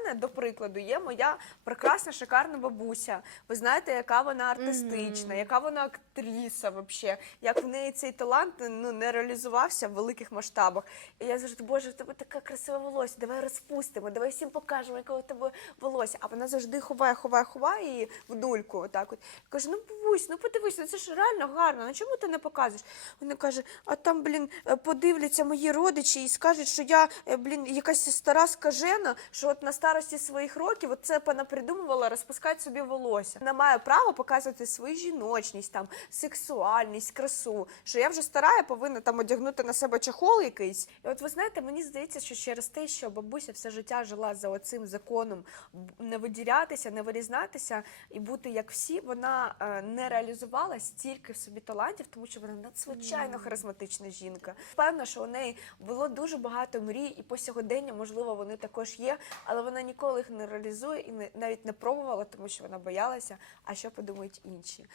мене, до прикладу, є моя прекрасна, шикарна бабуся. Ви знаєте, яка вона артистична, яка вона актриса, вообще, як в неї цей талант ну, не реалізувався в великих масштабах. І я завжди, боже, в тебе таке красиве волосся, давай розпустимо, давай всім покажемо, яке у тебе волосся. А вона завжди ховає, ховає, ховає її в дульку. Отак от. Каже, ну бабусь, ну подивись, ну це ж реально гарно. Ну чому ти не показуєш? Вона каже, а там, блін, е, подивляться мої родичі і скажуть, що я, е, блін, якась стара скажена, що от на старості своїх років от це понапридумувала розпускати собі волосся. Вона має право показувати свою жіночність, там, сексуальність, красу. Що я вже стара, я повинна там одягнути на себе чохол якийсь. І от ви знаєте, мені здається, що через те, що бабуся все життя жила за оцим законом не виділятися, не вирізнатися і бути як всі, вона е, не реалізувала стільки в собі талантів, тому що вона надзвичайно харизматична жінка. Певно, що у неї було дуже багато мрій, і по сьогоденню, можливо, вони також є, але вона ніколи їх не реалізує і не, навіть не пробувала, тому що вона боялася, а що подумають інші.